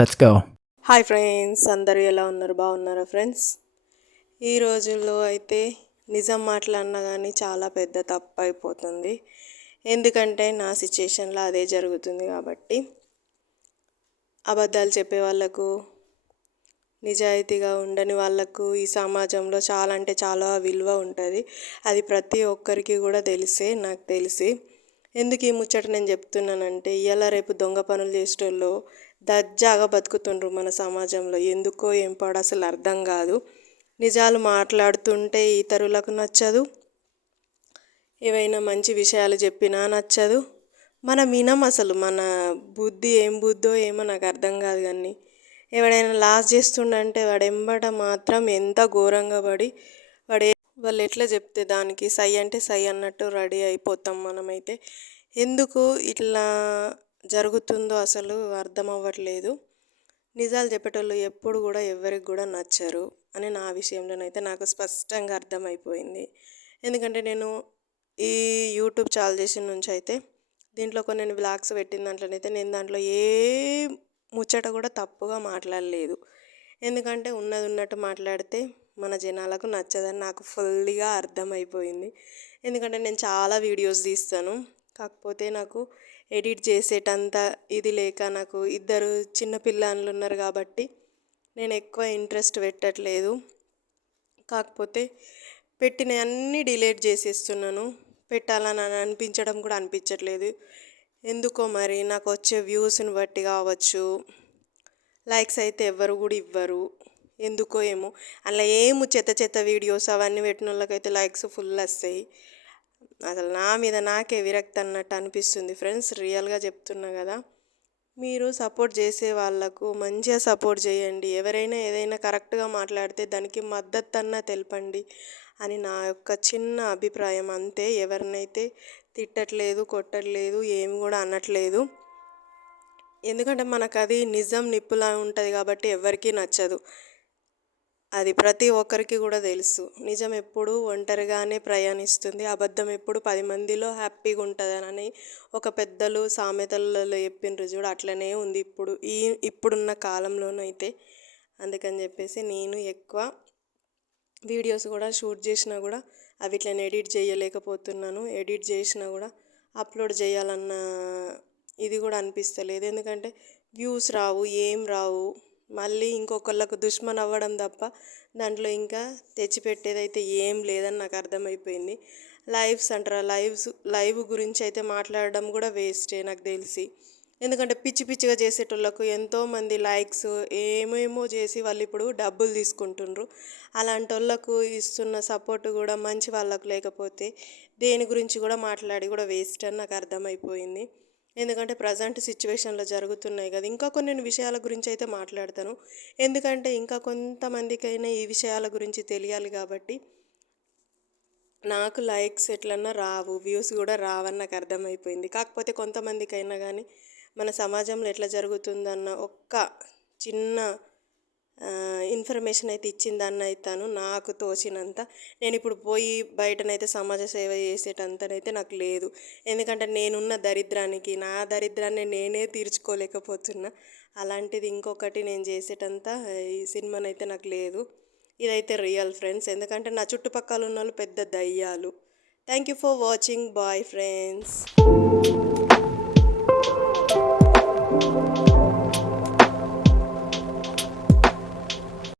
Let's go hi friends అందరూ ఎలా ఉన్నారు? బాగున్నారా ఫ్రెండ్స్ ఈ రోజుల్లో అయితే నిజం మాట్లాడినా కానీ చాలా పెద్ద తప్పు అయిపోతుంది. ఎందుకంటే నా సిచ్యుయేషన్లో అదే జరుగుతుంది కాబట్టి అబద్ధాలు చెప్పే వాళ్ళకు నిజాయితీగా ఉండని వాళ్ళకు ఈ సమాజంలో చాలా అంటే చాలా విలువ ఉంటుంది. అది ప్రతి ఒక్కరికి కూడా తెలిసే నాకు తెలిసి. ఎందుకు ఈ ముచ్చట నేను చెప్తున్నానంటే ఇవాళ రేపు దొంగ పనులు చేసేటోళ్ళు దర్జాగా బతుకుతుండ్రు మన సమాజంలో. ఎందుకో ఏం పాడు అసలు అర్థం కాదు. నిజాలు మాట్లాడుతుంటే ఇతరులకు నచ్చదు. ఏవైనా మంచి విషయాలు చెప్పినా నచ్చదు. మనం వినం అసలు మన బుద్ధి ఏం బుద్ధో ఏమో నాకు అర్థం కాదు కానీ. ఎవడైనా లాస్ చేస్తుండంటే వాడెంబట మాత్రం ఎంత ఘోరంగా పడి వాడు వాళ్ళు ఎట్లా చెప్తే దానికి సై అంటే సై అన్నట్టు రెడీ అయిపోతాం మనమైతే. ఎందుకు ఇట్లా జరుగుతుందో అసలు అర్థం అవ్వట్లేదు నిజాలు చెప్పేటోళ్ళు ఎప్పుడు కూడా ఎవరికి కూడా నచ్చరు అని నా విషయంలోనైతే నాకు స్పష్టంగా అర్థమైపోయింది. ఎందుకంటే నేను ఈ యూట్యూబ్ చాలు చేసిన నుంచి అయితే దీంట్లో కొన్ని నేను బ్లాగ్స్ పెట్టిన దాంట్లోనైతే నేను దాంట్లో ఏ ముచ్చట కూడా తప్పుగా మాట్లాడలేదు. ఎందుకంటే ఉన్నది ఉన్నట్టు మాట్లాడితే మన జనాలకు నచ్చదని నాకు ఫుల్గా అర్థమైపోయింది. ఎందుకంటే నేను చాలా వీడియోస్ తీస్తాను. కాకపోతే నాకు ఎడిట్ చేసేటంత ఇది లేక నాకు ఇద్దరు చిన్న పిల్లలు ఉన్నారు కాబట్టి నేను ఎక్కువ ఇంట్రెస్ట్ పెట్టట్లేదు. కాకపోతే పెట్టిన అన్నీ డిలీట్ చేసేస్తున్నాను. పెట్టాలని అని అనిపించడం కూడా అనిపించట్లేదు. ఎందుకో మరి నాకు వచ్చే వ్యూస్ని బట్టి కావచ్చు లైక్స్ అయితే ఎవ్వరు కూడా ఇవ్వరు. ఎందుకో ఏమో. అలా ఏమో చెత్త చెత్త వీడియోస్ అవన్నీ పెట్టిన వాళ్ళకైతే లైక్స్ ఫుల్ వస్తాయి. అసలు నా మీద నాకే విరక్తి అన్నట్టు అనిపిస్తుంది. ఫ్రెండ్స్ రియల్గా చెప్తున్నా కదా మీరు సపోర్ట్ చేసే వాళ్ళకు మంచిగా సపోర్ట్ చేయండి. ఎవరైనా ఏదైనా కరెక్ట్గా మాట్లాడితే దానికి మద్దతు అన్నా తెలపండి అని నా యొక్క చిన్న అభిప్రాయం. అంతే ఎవరినైతే తిట్టట్లేదు కొట్టట్లేదు ఏమి కూడా అనట్లేదు. ఎందుకంటే మనకు అది నిజం నిప్పులా ఉంటుంది కాబట్టి ఎవరికీ నచ్చదు. అది ప్రతి ఒక్కరికి కూడా తెలుసు. నిజం ఎప్పుడు ఒంటరిగానే ప్రయాణిస్తుంది. అబద్ధం ఎప్పుడు పది మందిలో హ్యాపీగా ఉంటుందని ఒక పెద్దలు సామెతలలో చెప్పిండ్రు చూడు అట్లనే ఉంది ఇప్పుడు. ఈ ఇప్పుడున్న కాలంలోనైతే అందుకని చెప్పేసి నేను ఎక్కువ వీడియోస్ కూడా షూట్ చేసినా కూడా అవి ఇట్లా ఎడిట్ చేయలేకపోతున్నాను. ఎడిట్ చేసినా కూడా అప్లోడ్ చేయాలన్న ఇది కూడా అనిపిస్తలేదు. ఎందుకంటే వ్యూస్ రావు ఏం రావు. మళ్ళీ ఇంకొకళ్ళకు దుష్మన్ అవ్వడం తప్ప దాంట్లో ఇంకా తెచ్చిపెట్టేదైతే ఏం లేదని నాకు అర్థమైపోయింది. లైవ్స్ అంటారా? లైవ్స్ లైవ్ గురించి అయితే మాట్లాడడం కూడా వేస్టే నాకు తెలిసి. ఎందుకంటే పిచ్చి పిచ్చిగా చేసేటోళ్ళకు ఎంతోమంది లైక్స్ ఏమేమో చేసి వాళ్ళు ఇప్పుడు డబ్బులు తీసుకుంటుండ్రు. అలాంటి వాళ్ళకు ఇస్తున్న సపోర్ట్ కూడా మంచి వాళ్ళకు లేకపోతే దేని గురించి కూడా మాట్లాడి కూడా వేస్ట్ అని నాకు అర్థమైపోయింది. ఎందుకంటే ప్రజెంట్ సిచ్యువేషన్లో జరుగుతున్నాయి కదా. ఇంకా కొన్ని విషయాల గురించి అయితే మాట్లాడతాను. ఎందుకంటే ఇంకా కొంతమందికైనా ఈ విషయాల గురించి తెలియాలి కాబట్టి నాకు లైక్స్ ఎట్లన్నా రావు వ్యూస్ కూడా రావని నాకు అర్థమైపోయింది. కాకపోతే కొంతమందికైనా కానీ మన సమాజంలో ఎట్లా జరుగుతుందన్న ఒక్క చిన్న ఇన్ఫర్మేషన్ అయితే ఇచ్చిందన్న అవుతాను నాకు తోచినంత. నేను ఇప్పుడు పోయి బయటనైతే సమాజ సేవ చేసేటంతనైతే నాకు లేదు. ఎందుకంటే నేనున్న దరిద్రానికి నా దరిద్రాన్ని నేనే తీర్చుకోలేకపోతున్నా. అలాంటిది ఇంకొకటి నేను చేసేటంత ఈ సినిమానైతే నాకు లేదు. ఇదైతే రియల్ ఫ్రెండ్స్. ఎందుకంటే నా చుట్టుపక్కల ఉన్న వాళ్ళు పెద్ద దయ్యాలు. Thank you for watching. Bye friends.